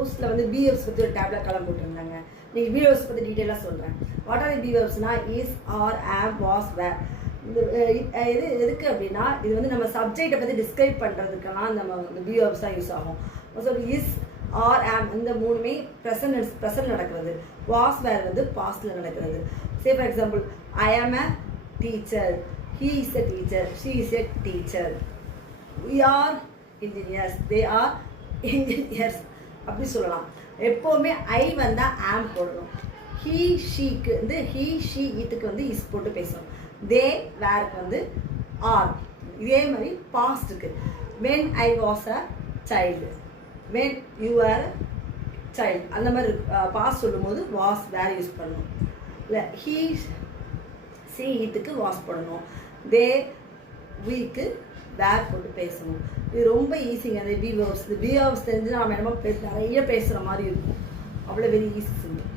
போஸ்ட்டில் வந்து பிஹேவ்ஸ் பற்றி ஒரு டேப்லெட் கலம் போட்டிருந்தாங்க. நீங்கள் பிஹேவ்ஸ் பற்றி டீட்டெயிலாக சொல்கிறேன். வாட் ஆர் தி பிஹேவ்ஸ்னால் is, are, am, was, were. இது எதுக்கு அப்படின்னா இது வந்து நம்ம சப்ஜெக்டை பற்றி டிஸ்கிரைப் பண்ணுறதுக்கெல்லாம் நம்ம பிஹேவ்ஸ் தான் யூஸ் ஆகும். ஸோ இஸ், ஆர், ஆம் இந்த மூணுமே ப்ரெசன்ட் நடக்கிறது. வாஸ், வேர் வந்து பாஸ்டில் நடக்கிறது. சே ஃபார் எக்ஸாம்பிள், ஐ ஆம் அ teacher, he is a teacher, she is a teacher, we are engineers, they are engineers அப்படி சொல்லலாம். எப்போவுமே ஐ வந்தால் ஆம் போடணும். ஹீ ஷீக்கு வந்து ஹீ ஷீ இதுக்கு வந்து இஸ் போட்டு பேசணும். தே வேருக்கு வந்து ஆர். இதே மாதிரி பாஸ்ட்டுக்கு when I was a child, when you were a child அந்த மாதிரி பாஸ்ட் சொல்லும் போது வாஸ் வேர் யூஸ் பண்ணணும். இல்லை ஹீ சி இதுக்கு வாஸ் போடணும். தே வீக்கு வேர் போட்டு பேசணும். இது ரொம்ப ஈஸிங்க. அந்த பிஹேவ்ஸ் தெரிஞ்சு நம்ம என்னமோ நிறைய பேசுகிற மாதிரி இருக்கும். அவ்வளோ வெரி ஈஸி சிம்பிள்.